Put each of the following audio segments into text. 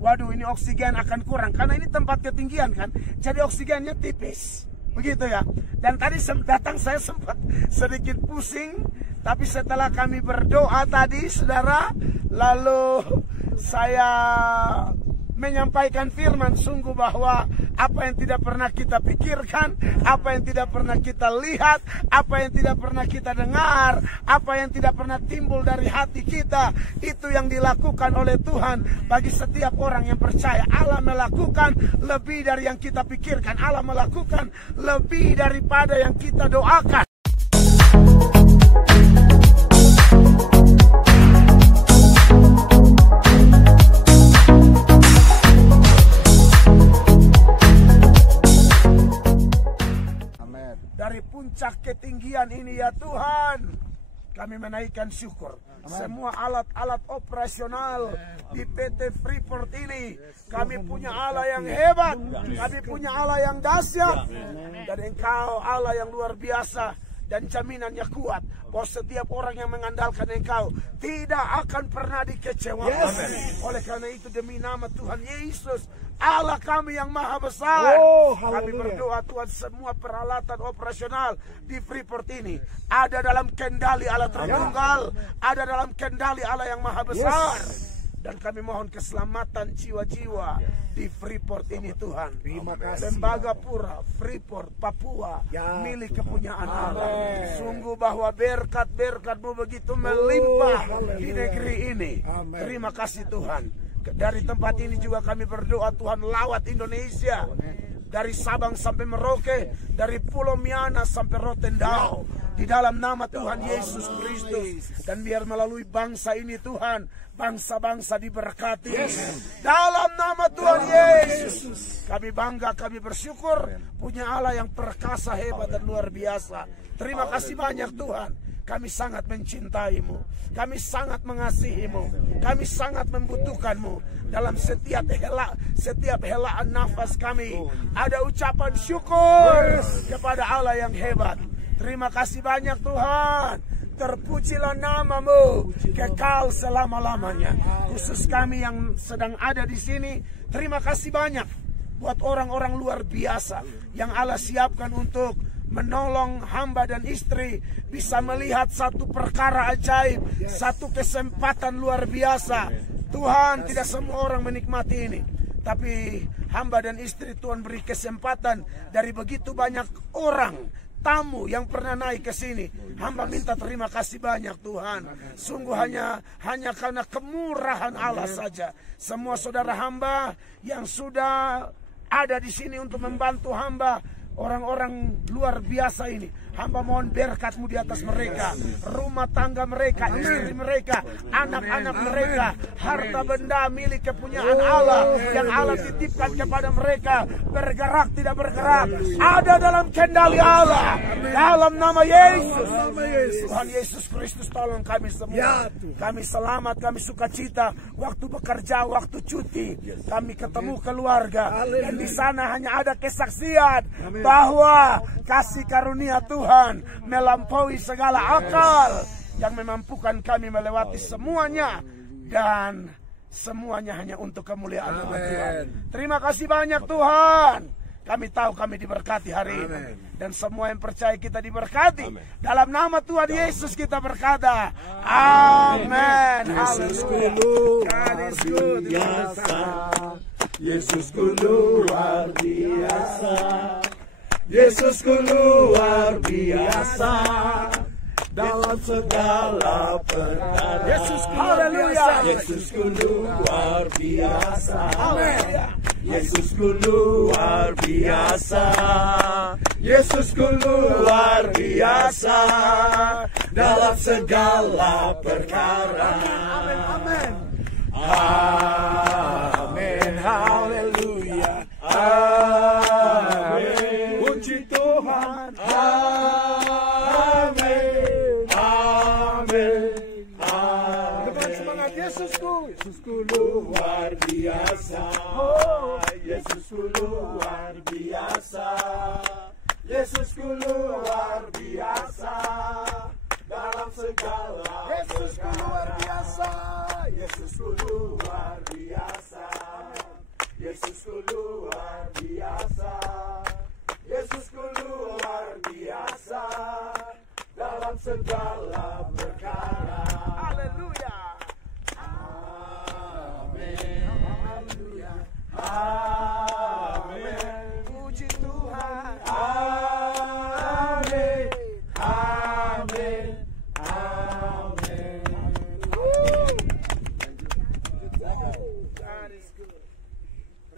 waduh ini oksigen akan kurang. Karena ini tempat ketinggian kan, jadi oksigennya tipis. Begitu ya. Dan tadi datang saya sempat sedikit pusing. Tapi setelah kami berdoa tadi saudara, lalu saya menyampaikan firman, sungguh bahwa apa yang tidak pernah kita pikirkan, apa yang tidak pernah kita lihat, apa yang tidak pernah kita dengar, apa yang tidak pernah timbul dari hati kita, itu yang dilakukan oleh Tuhan bagi setiap orang yang percaya. Allah melakukan lebih dari yang kita pikirkan, Allah melakukan lebih daripada yang kita doakan. Dari puncak ketinggian ini ya Tuhan, kami menaikkan syukur. Semua alat-alat operasional di PT Freeport ini, kami punya Allah yang hebat, kami punya Allah yang dahsyat, dan Engkau Allah yang luar biasa, dan jaminannya kuat bahwa setiap orang yang mengandalkan Engkau tidak akan pernah dikecewakan. Oleh karena itu, demi nama Tuhan Yesus, Allah kami yang maha besar, kami berdoa Tuhan, semua peralatan operasional di Freeport ini ada dalam kendali Allah Tritunggal, ada dalam kendali Allah yang maha besar. Dan kami mohon keselamatan jiwa-jiwa di Freeport ini Tuhan. Tembagapura, Freeport, Papua, milik kepunyaan Allah. Sungguh bahwa berkat-berkat-Mu begitu melimpah di negeri ini. Terima kasih Tuhan. Dari tempat ini juga kami berdoa Tuhan, lawat Indonesia. Dari Sabang sampai Merauke, dari Pulau Miana sampai Rotendao, di dalam nama Tuhan Yesus Kristus. Dan biar melalui bangsa ini Tuhan, bangsa-bangsa diberkati. Dalam nama Tuhan Yesus, kami bangga, kami bersyukur punya Allah yang perkasa, hebat dan luar biasa. Terima kasih banyak Tuhan. Kami sangat mencintai-Mu, kami sangat mengasihi-Mu, kami sangat membutuhkan-Mu. Dalam setiap helaan nafas kami ada ucapan syukur kepada Allah yang hebat. Terima kasih banyak Tuhan. Terpujilah nama-Mu kekal selama-lamanya. Khusus kami yang sedang ada di sini, terima kasih banyak buat orang-orang luar biasa yang Allah siapkan untuk menolong hamba dan istri bisa melihat satu perkara ajaib, satu kesempatan luar biasa. Tuhan, tidak semua orang menikmati ini, tapi hamba dan istri Tuhan beri kesempatan dari begitu banyak orang tamu yang pernah naik ke sini. Hamba minta terima kasih banyak Tuhan. Sungguh hanya karena kemurahan Allah saja. Semua saudara hamba yang sudah ada di sini untuk membantu hamba, orang-orang luar biasa ini, hamba mohon berkat-Mu di atas mereka, rumah tangga mereka, istri mereka, anak-anak mereka, harta benda milik kepunyaan Allah yang Allah titipkan kepada mereka, bergerak tidak bergerak, ada dalam kendali Allah. Dalam nama Yesus, Tuhan Yesus Kristus, tolong kami semua. Kami selamat, kami sukacita, waktu bekerja, waktu cuti, kami ketemu keluarga, dan di sana hanya ada kesaksian bahwa kasih karunia Tuhan melampaui segala akal yang memampukan kami melewati semuanya, dan semuanya hanya untuk kemuliaan nama Tuhan. Terima kasih banyak Tuhan. Kami tahu kami diberkati hari ini, dan semua yang percaya kita diberkati. Dalam nama Tuhan Yesus kita berkata, amin. Haleluya. Yesusku luar biasa, Yesusku luar biasa dalam segala perkara. Yesusku haleluya. Yesusku luar biasa. Amin. Yesusku luar biasa, Yesusku luar biasa dalam segala perkara. Amin. Amin. Amin. Haleluya. Amin. Puji Tuhan. Amin. Amin. Amin. Semangat Yesusku. Yesusku luar biasa. Oh, Yesusku luar biasa. Yesusku luar biasa dalam segala. Yesusku luar biasa. Yesusku luar biasa.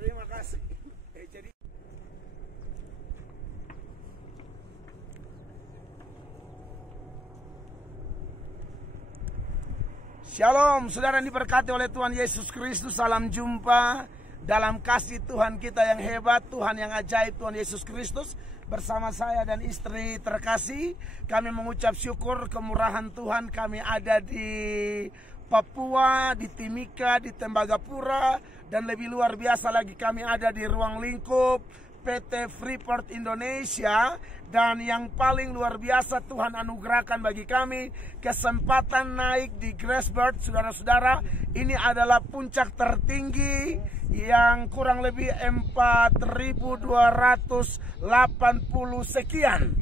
Terima kasih. Jadi Shalom, saudara yang diberkati oleh Tuhan Yesus Kristus. Salam jumpa dalam kasih Tuhan kita yang hebat, Tuhan yang ajaib, Tuhan Yesus Kristus. Bersama saya dan istri terkasih, kami mengucap syukur kemurahan Tuhan. Kami ada di Papua, di Timika, di Tembagapura, dan lebih luar biasa lagi kami ada di ruang lingkup PT Freeport Indonesia. Dan yang paling luar biasa Tuhan anugerahkan bagi kami kesempatan naik di Grassberg, saudara-saudara. Ini adalah puncak tertinggi yang kurang lebih 4.280 sekian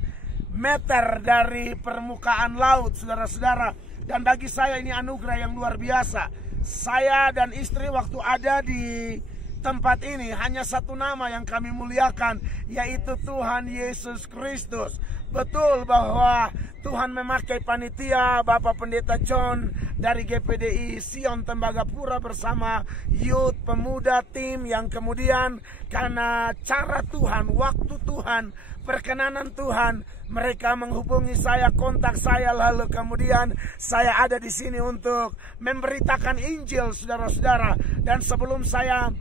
meter dari permukaan laut, saudara-saudara. Dan bagi saya ini anugerah yang luar biasa. Saya dan istri waktu ada di tempat ini hanya satu nama yang kami muliakan, yaitu Tuhan Yesus Kristus. Betul bahwa Tuhan memakai panitia Bapak Pendeta John dari GPDI Sion Tembagapura bersama youth pemuda tim yang kemudian karena cara Tuhan, waktu Tuhan, perkenanan Tuhan, mereka menghubungi saya, kontak saya, lalu kemudian saya ada di sini untuk memberitakan Injil, saudara-saudara. Dan sebelum saya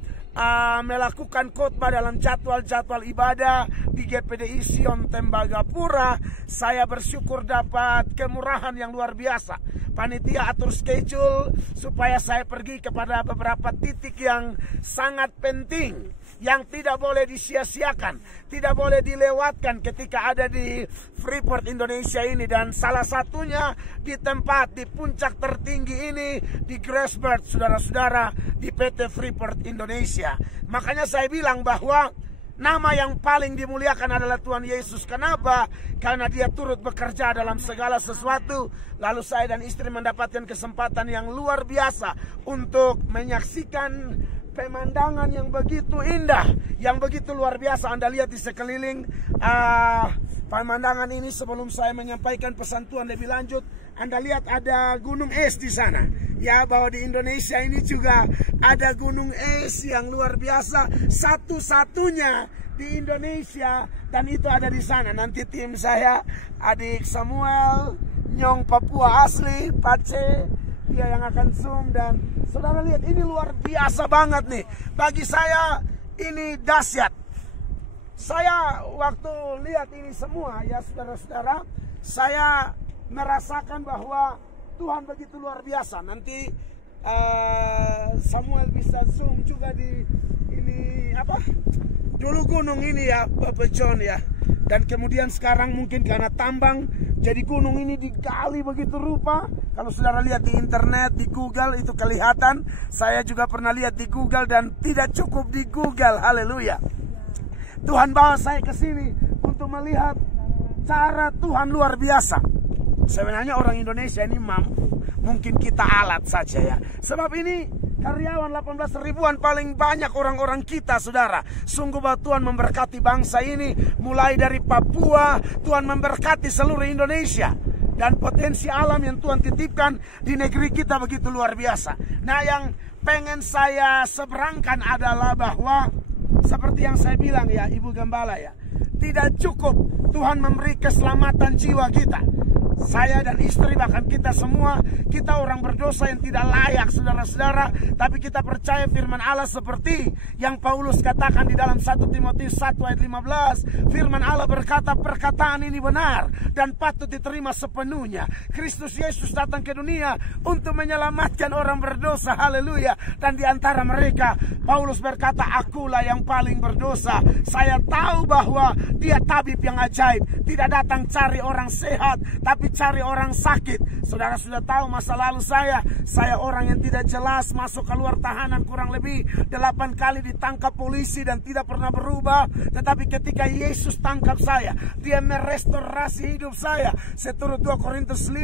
melakukan khotbah dalam jadwal-jadwal ibadah di GPDI Sion Tembagapura, saya bersyukur dapat kemurahan yang luar biasa. Panitia atur schedule supaya saya pergi kepada beberapa titik yang sangat penting, yang tidak boleh disia-siakan, tidak boleh dilewatkan ketika ada di Freeport Indonesia ini. Dan salah satunya di tempat, di puncak tertinggi ini, di Grassberg, saudara-saudara, di PT Freeport Indonesia. Makanya saya bilang bahwa nama yang paling dimuliakan adalah Tuhan Yesus. Kenapa? Karena Dia turut bekerja dalam segala sesuatu. Lalu saya dan istri mendapatkan kesempatan yang luar biasa untuk menyaksikan pemandangan yang begitu indah, yang begitu luar biasa. Anda lihat di sekeliling pemandangan ini. Sebelum saya menyampaikan pesan Tuhan lebih lanjut, Anda lihat ada gunung es di sana. Ya, bahwa di Indonesia ini juga ada gunung es yang luar biasa, satu-satunya di Indonesia, dan itu ada di sana. Nanti tim saya, adik Samuel, Nyong Papua asli, Pace, dia yang akan zoom. Dan saudara lihat, ini luar biasa banget nih. Bagi saya ini dahsyat. Saya waktu lihat ini semua, ya saudara-saudara, saya merasakan bahwa Tuhan begitu luar biasa. Nanti Samuel bisa zoom juga di ini apa? Dulu gunung ini ya, Bapak John ya. Dan kemudian sekarang mungkin karena tambang, jadi gunung ini digali begitu rupa. Kalau saudara lihat di internet, di Google itu kelihatan. Saya juga pernah lihat di Google dan tidak cukup di Google. Haleluya. Tuhan bawa saya ke sini untuk melihat cara Tuhan luar biasa. Sebenarnya orang Indonesia ini mampu. Mungkin kita alat saja ya. Sebab ini karyawan 18 ribuan paling banyak orang-orang kita, saudara. Sungguh bahwa Tuhan memberkati bangsa ini. Mulai dari Papua, Tuhan memberkati seluruh Indonesia. Dan potensi alam yang Tuhan titipkan di negeri kita begitu luar biasa. Nah, yang pengen saya seberangkan adalah bahwa seperti yang saya bilang ya, Ibu Gembala ya, tidak cukup Tuhan memberi keselamatan jiwa kita. Saya dan istri, bahkan kita semua, kita orang berdosa yang tidak layak, saudara-saudara. Tapi kita percaya firman Allah seperti yang Paulus katakan di dalam 1 Timotius 1 ayat 15. Firman Allah berkata, perkataan ini benar dan patut diterima sepenuhnya. Kristus Yesus datang ke dunia untuk menyelamatkan orang berdosa. Haleluya. Dan di antara mereka, Paulus berkata, akulah yang paling berdosa. Saya tahu bahwa Dia tabib yang ajaib. Tidak datang cari orang sehat, tapi cari orang sakit. Saudara sudah tahu masa lalu saya orang yang tidak jelas, masuk keluar tahanan kurang lebih 8 kali, ditangkap polisi dan tidak pernah berubah. Tetapi ketika Yesus tangkap saya, Dia merestorasi hidup saya. Seturut 2 Korintus 5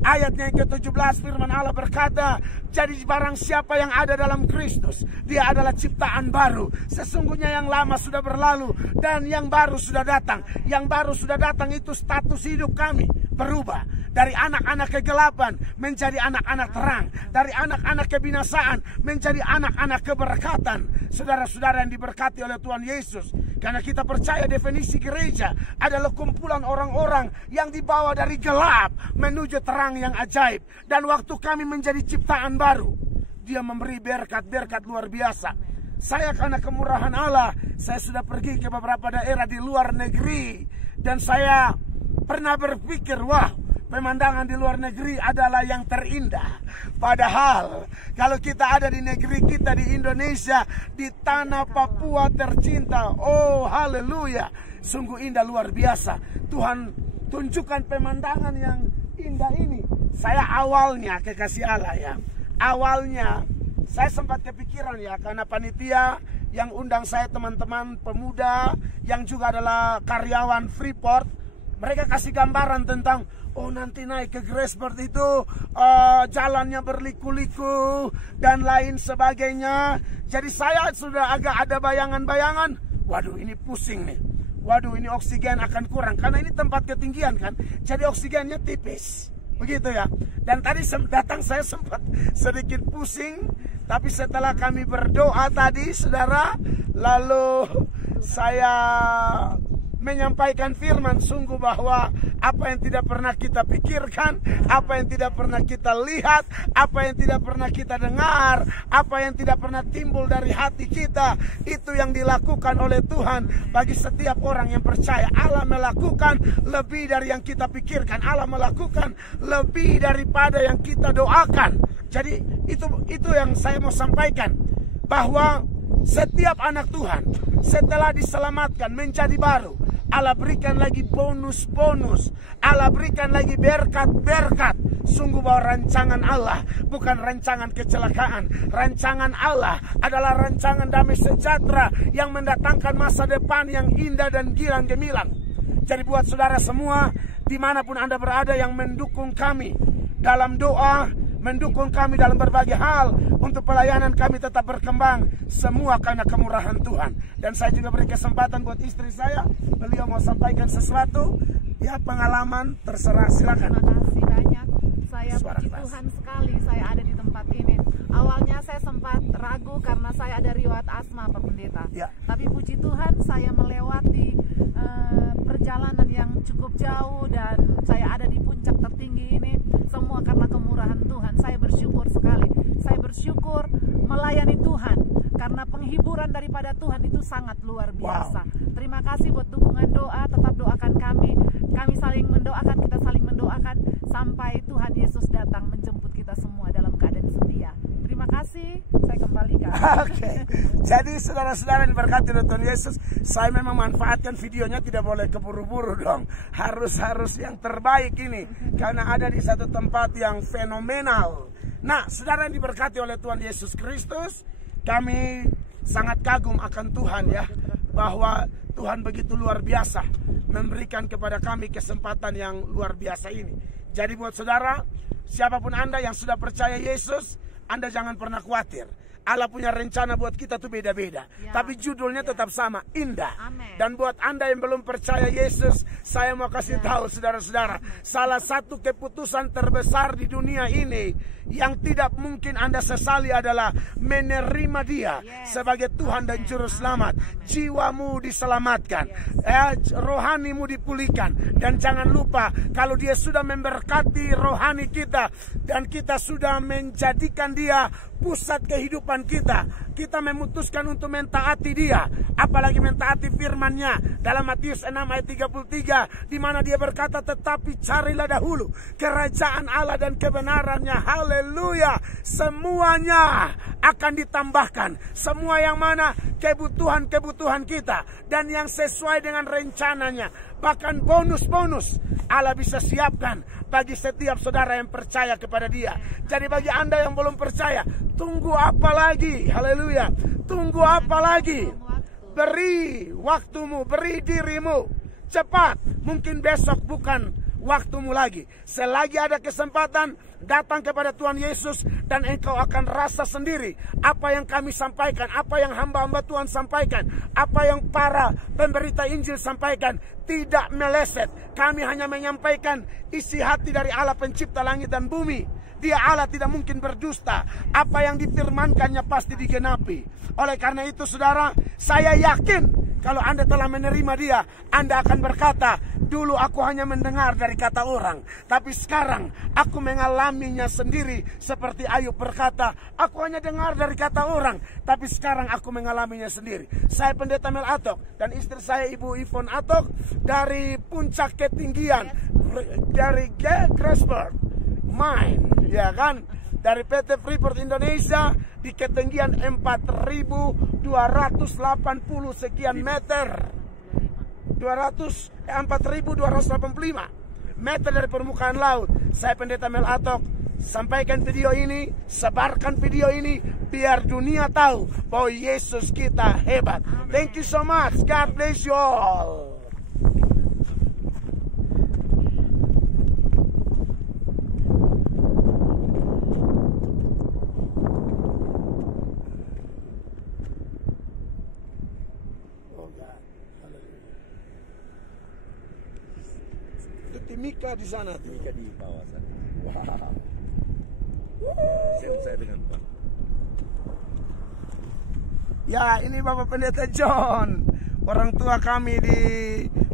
ayatnya yang ke-17, firman Allah berkata, jadi barang siapa yang ada dalam Kristus, dia adalah ciptaan baru. Sesungguhnya yang lama sudah berlalu dan yang baru sudah datang. Yang baru sudah datang itu status hidup kami berubah. Dari anak-anak kegelapan menjadi anak-anak terang. Dari anak-anak kebinasaan menjadi anak-anak keberkatan. Saudara-saudara yang diberkati oleh Tuhan Yesus. Karena kita percaya definisi gereja adalah kumpulan orang-orang yang dibawa dari gelap menuju terang yang ajaib. Dan waktu kami menjadi ciptaan baru, Dia memberi berkat-berkat luar biasa. Saya karena kemurahan Allah, saya sudah pergi ke beberapa daerah di luar negeri. Dan saya pernah berpikir, wah, pemandangan di luar negeri adalah yang terindah. Padahal kalau kita ada di negeri kita di Indonesia, di tanah Papua tercinta, oh haleluya, sungguh indah luar biasa. Tuhan tunjukkan pemandangan yang indah ini. Saya awalnya, kekasih Allah ya, awalnya saya sempat kepikiran ya, karena panitia yang undang saya, teman-teman pemuda yang juga adalah karyawan Freeport, mereka kasih gambaran tentang, oh nanti naik ke Grace seperti itu, jalannya berliku-liku dan lain sebagainya. Jadi saya sudah agak ada bayangan-bayangan, waduh ini pusing nih, waduh ini oksigen akan kurang, karena ini tempat ketinggian kan, jadi oksigennya tipis, begitu ya. Dan tadi datang saya sempat sedikit pusing, tapi setelah kami berdoa tadi saudara, lalu saya menyampaikan firman, sungguh bahwa apa yang tidak pernah kita pikirkan, apa yang tidak pernah kita lihat, apa yang tidak pernah kita dengar, apa yang tidak pernah timbul dari hati kita, itu yang dilakukan oleh Tuhan bagi setiap orang yang percaya. Allah melakukan lebih dari yang kita pikirkan, Allah melakukan lebih daripada yang kita doakan. Jadi itu yang saya mau sampaikan, bahwa setiap anak Tuhan setelah diselamatkan menjadi baru, Allah berikan lagi bonus-bonus, Allah berikan lagi berkat-berkat. Sungguh bahwa rancangan Allah bukan rancangan kecelakaan. Rancangan Allah adalah rancangan damai sejahtera yang mendatangkan masa depan yang indah dan girang gemilang. Jadi buat saudara semua, dimanapun Anda berada yang mendukung kami dalam doa, mendukung kami dalam berbagai hal untuk pelayanan kami tetap berkembang, semua karena kemurahan Tuhan. Dan saya juga beri kesempatan buat istri saya, beliau mau sampaikan sesuatu, ya pengalaman, terserah, silakan. Terima kasih banyak. Saya puji Tuhan sekali saya ada di tempat ini. Awalnya saya sempat ragu karena saya ada riwayat asma, Pak Pendeta. Ya. Tapi puji Tuhan saya melewati perjalanan yang cukup jauh dan saya ada di puncak tertinggi ini semua karena kemurahan Tuhan. Saya bersyukur sekali. Saya bersyukur melayani Tuhan karena penghiburan daripada Tuhan itu sangat luar biasa. Wow. Terima kasih buat dukungan doa. Tetap doakan kami. Kami saling mendoakan, kita saling mendoakan sampai Tuhan Yesus datang menjemput kita semua dalam keadaan setia. Terima kasih, saya kembalikan. Oke. Jadi saudara-saudara yang diberkati oleh Tuhan Yesus, saya memang manfaatkan videonya, tidak boleh keburu-buru dong. Harus yang terbaik ini, karena ada di satu tempat yang fenomenal. Nah, saudara yang diberkati oleh Tuhan Yesus Kristus, kami sangat kagum akan Tuhan ya, bahwa Tuhan begitu luar biasa memberikan kepada kami kesempatan yang luar biasa ini. Jadi buat saudara, siapapun Anda yang sudah percaya Yesus, Anda jangan pernah khawatir. Allah punya rencana buat kita tuh beda-beda, ya, tapi judulnya tetap sama, indah. Amen. Dan buat Anda yang belum percaya Yesus, saya mau kasih tahu saudara-saudara, salah satu keputusan terbesar di dunia ini yang tidak mungkin Anda sesali adalah menerima Dia sebagai Tuhan dan Juru Selamat. Jiwamu diselamatkan, rohanimu dipulihkan, dan jangan lupa kalau Dia sudah memberkati rohani kita dan kita sudah menjadikan Dia pusat kehidupan kita, kita memutuskan untuk mentaati Dia, apalagi mentaati firman-Nya dalam Matius 6 ayat 33, di mana Dia berkata, tetapi carilah dahulu kerajaan Allah dan kebenaran-Nya. Haleluya. Semuanya akan ditambahkan, semua yang mana kebutuhan-kebutuhan kita dan yang sesuai dengan rencananya, bahkan bonus-bonus Allah bisa siapkan bagi setiap saudara yang percaya kepada Dia. Jadi bagi Anda yang belum percaya, tunggu apa lagi? Haleluya. Tunggu apa lagi? Beri waktumu, beri dirimu cepat. Mungkin besok bukan waktumu lagi. Selagi ada kesempatan, datang kepada Tuhan Yesus dan engkau akan rasa sendiri apa yang kami sampaikan, apa yang hamba-hamba Tuhan sampaikan, apa yang para pemberita Injil sampaikan tidak meleset. Kami hanya menyampaikan isi hati dari Allah pencipta langit dan bumi. Dia Allah, tidak mungkin berdusta. Apa yang difirmankannya pasti digenapi. Oleh karena itu saudara, saya yakin kalau Anda telah menerima Dia, Anda akan berkata, dulu aku hanya mendengar dari kata orang, tapi sekarang aku mengalaminya sendiri. Seperti Ayub berkata, aku hanya dengar dari kata orang, tapi sekarang aku mengalaminya sendiri. Saya Pendeta Mel Atok dan istri saya Ibu Ivon Atok dari puncak ketinggian, dari Grasberg Mine, ya kan? Dari PT Freeport Indonesia di ketinggian 4.280 sekian meter. 4.285 meter dari permukaan laut. Saya Pendeta Mel Atok sampaikan video ini, sebarkan video ini biar dunia tahu bahwa Yesus kita hebat. Thank you so much. God bless you all. Timika di sana, Timika di bawah sana. Wow. Saya dengan Pak. Ya, ini Bapak Pendeta John, orang tua kami di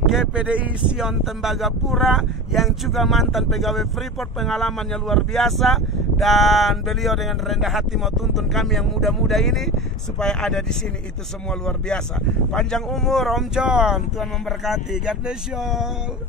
GPDI Sion Tembagapura, yang juga mantan pegawai Freeport. Pengalamannya luar biasa, dan beliau dengan rendah hati mau tuntun kami yang muda-muda ini supaya ada di sini. Itu semua luar biasa. Panjang umur Om John, Tuhan memberkati. God bless you all.